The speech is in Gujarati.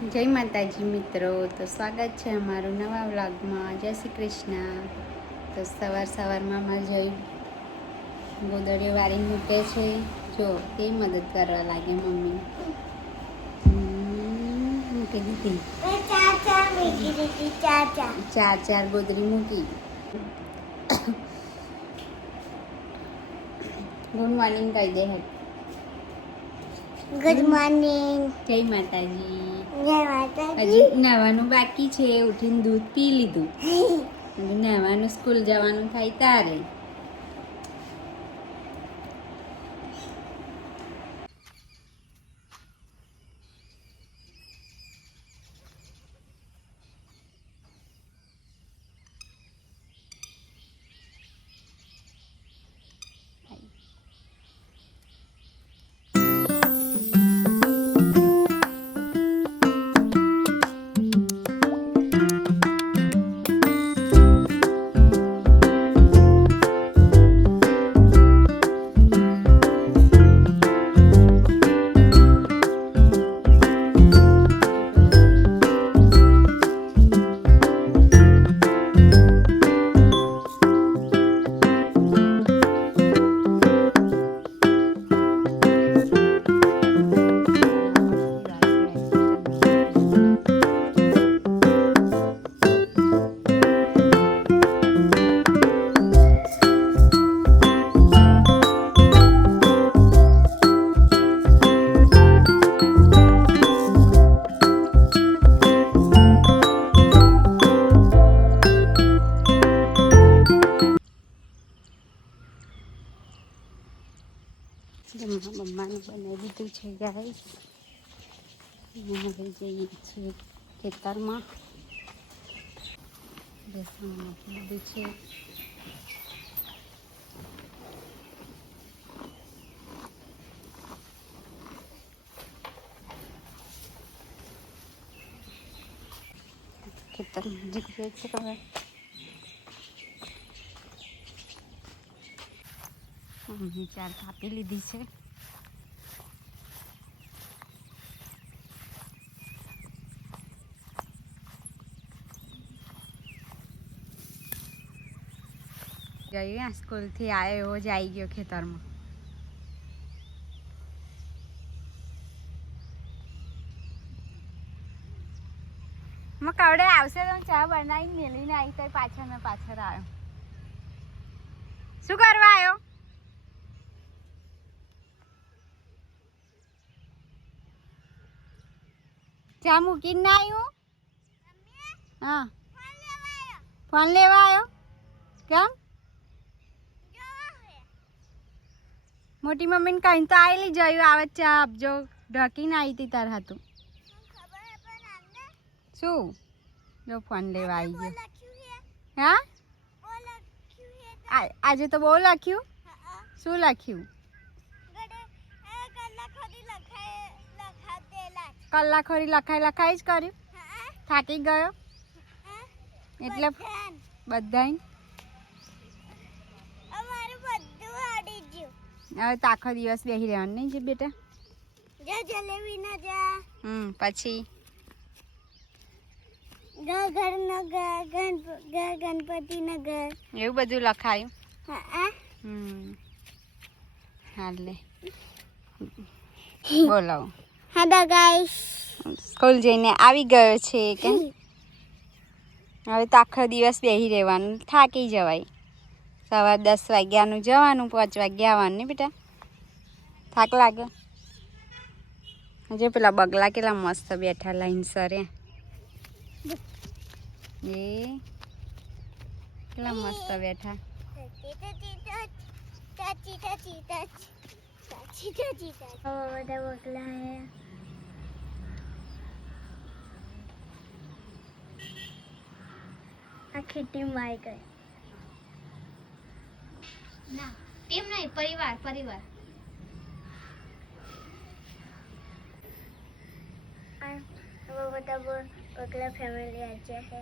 જય માતાજી મિત્રો, તો સ્વાગત છે અમારું નવા વ્લોગમાં. જય શ્રી કૃષ્ણ. તો સવારમાં મારે જઈ ગોદડીઓ વાળી મૂકે છે. જો તે મદદ કરવા લાગે મમ્મી. મૂકી દીધી ચાર ગોદડી મૂકી. ગુડ મોર્નિંગ કહી દે. Good morning. જય માતાજી. જય માતાજી. હજી નહાવાનું બાકી છે. ઉઠીને દૂધ પી લીધું. હજી નહાવાનું, સ્કૂલ જવાનું થાય તારે. મમ્માનું બનાવી દીધું છે ગાય. હવે જઈએ છીએ ખેતરમાં. બેસણ મૂકી દીધું છે. ખેતરમાં જઈએ છે હવે. ચાર કાપી લીધી છે. જઈએ સ્કૂલથી આવ્યો એવો જ આવી ગયો ખેતરમાં. મેં કવડે આવશે તો ચા બનાવીને મેલીને આવી તો પાછળ આવ્યો. શું કરવા આવ્યો? ચા મૂકીને ના આવ્યું? હા, ફોન લેવા આવ્યો. કેમ? મોટી મમ્મીને કहीं તો આવેલી જોયું આવે ચા આપજો. ઢકીને આવી હતી તાર હતું. શું? જો ફોન લેવા આવી ગયો. હા, આજે તો બહુ લખ્યું. શું લખ્યું? કલાકોરી લખાઈ જ કર્યું. થાકી ગયો એટલે બધાય. હવે તો આખો દિવસ બેસી રહેવાનું નહીં છે બેટા. પછી ગણપતિનગર એવું બધું લખાયું. હાલે બોલાવો. હેલો ગાઈસ, સ્કૂલ જઈને આવી ગયો છે કે હવે તો આખો દિવસ બેસી રહેવાનું. થાકી જવાય. સવાર 10 વાગ્યાનું જવાનું, 5 વાગ્યા આવવાનું ને બેટા. થાક લાગે. જે પેલા બગલા કેટલા મસ્ત બેઠા લાઈન સરે. એ કેટલા મસ્ત બેઠા. બધા બગલા હે. આખી ટીમ આવી ગઈ. ના ટીમ નહીં, પરિવાર. બધા બગલા ફેમિલી આજે છે.